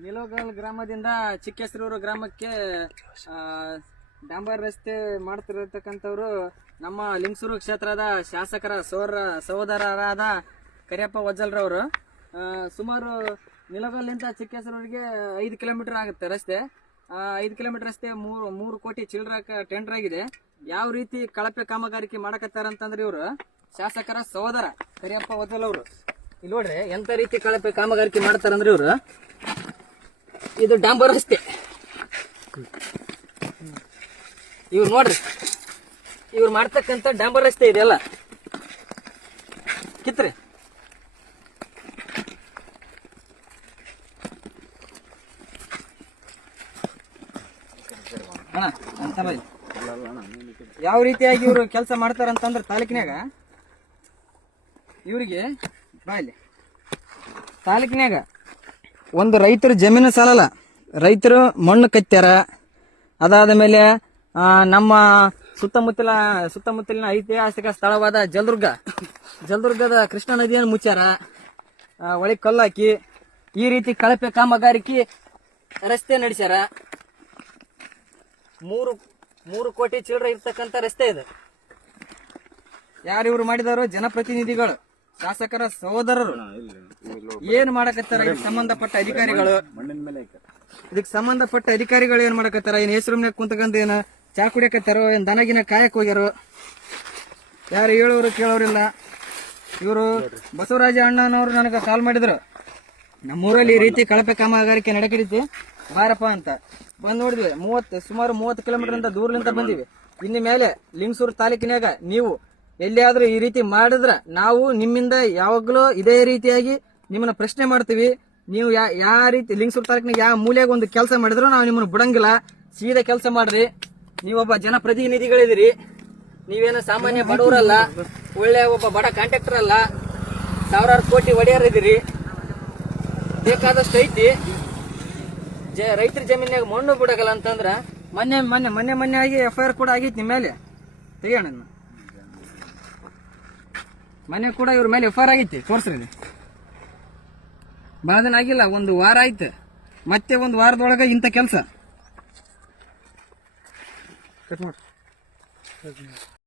ನಿಲೋಗಲ್ ಗ್ರಾಮದಿಂದ ಚಿಕ್ಕೇಸರೂರು ಗ್ರಾಮಕ್ಕೆ ಡಾಂಬರ್ ರಸ್ತೆ ಮಾಡ್ತಿರತಕ್ಕಂಥವ್ರು ನಮ್ಮ ಲಿಂಗಸೂರು ಕ್ಷೇತ್ರದ ಶಾಸಕರ ಸಹೋದರರಾದ ಕರಿಯಪ್ಪ ವಜ್ಜಲ್ರವರು. ಸುಮಾರು ನಿಲೋಗಲ್ನಿಂದ ಚಿಕ್ಕೇಸರೂರಿಗೆ 5 ಕಿಲೋಮೀಟರ್ ಆಗುತ್ತೆ ರಸ್ತೆ. 5 ಕಿಲೋಮೀಟರ್ ರಸ್ತೆ 3 ಕೋಟಿ ಚಿಲ್ಲರ ಟೆಂಡರ್ ಆಗಿದೆ. ಯಾವ ರೀತಿ ಕಳಪೆ ಕಾಮಗಾರಿಕೆ ಮಾಡಕತ್ತಾರಂತಂದ್ರೆ ಇವರು ಶಾಸಕರ ಸಹೋದರ ಕರಿಯಪ್ಪ ವಜ್ಜಲ್ ಅವರು. ಇಲ್ಲಿ ನೋಡ್ರಿ ಎಂತ ರೀತಿ ಕಳಪೆ ಕಾಮಗಾರಿಕೆ ಮಾಡ್ತಾರಂದ್ರೆ ಇವರು. ಇದು ಡಾಂಬರ್ ರಸ್ತೆ. ಇವ್ರು ನೋಡ್ರಿ, ಇವ್ರು ಮಾಡ್ತಕ್ಕಂಥ ಡಾಂಬರ್ ರಸ್ತೆ ಇದೆಲ್ಲ ಕಿತ್ರಿ. ಯಾವ ರೀತಿಯಾಗಿ ಇವರು ಕೆಲಸ ಮಾಡ್ತಾರಂತಂದ್ರೆ ತಾಲೂಕಿನಾಗ ಇವರಿಗೆ ತಾಲೂಕಿನಾಗ ಒಂದು ರೈತರು ಜಮೀನು ಸಾಲಲ್ಲ, ರೈತರು ಮಣ್ಣು ಕಟ್ಟ್ಯಾರ. ಅದಾದ ಮೇಲೆ ನಮ್ಮ ಸುತ್ತಮುತ್ತಲಿನ ಐತಿಹಾಸಿಕ ಸ್ಥಳವಾದ ಜಲದುರ್ಗದ ಕೃಷ್ಣಾ ನದಿಯನ್ನು ಮುಚ್ಚಾರ, ಒಳಗೆ ಕಲ್ಲಾಕಿ ಈ ರೀತಿ ಕಳಪೆ ಕಾಮಗಾರಿಕೆ ರಸ್ತೆ ನಡೆಸ್ಯಾರ. 3 ಕೋಟಿ ಚಿಲ್ಲರೆ ಇರ್ತಕ್ಕಂಥ ರಸ್ತೆ ಇದೆ. ಯಾರು ಇವ್ರು ಮಾಡಿದವರು? ಜನಪ್ರತಿನಿಧಿಗಳು, ಶಾಸಕರ ಸಹೋದರರು. ಏನ್ ಮಾಡಕತ್ತಾರ? ಇದಕ್ಕೆ ಸಂಬಂಧಪಟ್ಟ ಅಧಿಕಾರಿಗಳು ಏನ್ ಮಾಡಕತ್ತಾರ? ಏನ್ ಹೆಸರುಮ್ನಾಗ ಕುಂತ್ಕಂತ ಏನ ಚಾ ಕುಡಿಯಕತ್ತಾರೋ, ಏನ್ ದನಗಿನ ಕಾಯಕ್ ಹೋಗ್ಯಾರೋ? ಯಾರು ಹೇಳೋರು ಕೇಳೋರಿಲ್ಲ. ಇವರು ಬಸವರಾಜ ಅಣ್ಣನವರು ನನಗೆ ಕಾಲ್ ಮಾಡಿದ್ರು, ನಮ್ಮೂರಲ್ಲಿ ಈ ರೀತಿ ಕಳಪೆ ಕಾಮಗಾರಿಕೆ ನಡೆಕಡಿತಿ ಬಾರಪ್ಪ ಅಂತ. ಬಂದ್ ನೋಡಿದ್ವಿ. ಸುಮಾರು 30 ಕಿಲೋಮೀಟರ್ ದೂರಲಿಂದ ಬಂದಿವಿ. ಇನ್ನು ಮೇಲೆ ಲಿಂಗಸೂರು ತಾಲೂಕಿನಾಗ ನೀವು ಎಲ್ಲಿಯಾದ್ರೂ ಈ ರೀತಿ ಮಾಡಿದ್ರ ನಾವು ನಿಮ್ಮಿಂದ ಯಾವಾಗ್ಲೂ ಇದೇ ರೀತಿಯಾಗಿ ನಿಮ್ಮನ್ನ ಪ್ರಶ್ನೆ ಮಾಡ್ತೀವಿ. ನೀವು ಯಾವ ರೀತಿ ಲಿಂಗಸೂರು ತಾಲೂಕಿನಾಗ ಯಾವ ಮೂಲೆಯಾಗ ಒಂದು ಕೆಲಸ ಮಾಡಿದ್ರು ನಾವು ನಿಮ್ಮನ್ನ ಬಿಡಂಗಿಲ್ಲ. ಸೀದಾ ಕೆಲಸ ಮಾಡ್ರಿ. ನೀವೊಬ್ಬ ಜನಪ್ರತಿನಿಧಿಗಳಿದಿರಿ. ನೀವೇನು ಸಾಮಾನ್ಯ ಬಡವರಲ್ಲ, ಒಳ್ಳೆ ಒಬ್ಬ ಬಡ ಕಾಂಟ್ರಾಕ್ಟರ್ ಅಲ್ಲ, ಸಾವಿರಾರು ಕೋಟಿ ಒಡೆಯರಿದ್ದೀರಿ. ಬೇಕಾದಷ್ಟು ಐತಿ. ರೈತರ ಜಮೀನಾಗ ಮಣ್ಣು ಬಿಡಗಲ್ಲ ಅಂತಂದ್ರ ಮೊನ್ನೆ ಆಗಿ FIR ಕೂಡ ಆಗೈತಿ ನಿಮ್ಮ ಮೇಲೆ. ತೆಗಿಯೋಣ, ಮೊನ್ನೆ ಕೂಡ ಇವ್ರ ಮೇಲೆ FIR ಆಗೈತಿ. ತೋರ್ಸ್ರಿ. ಭಾಳ ದಿನ ಆಗಿಲ್ಲ, 1 ವಾರ ಆಯ್ತು. ಮತ್ತೆ 1 ವಾರದೊಳಗ ಇಂಥ ಕೆಲಸ.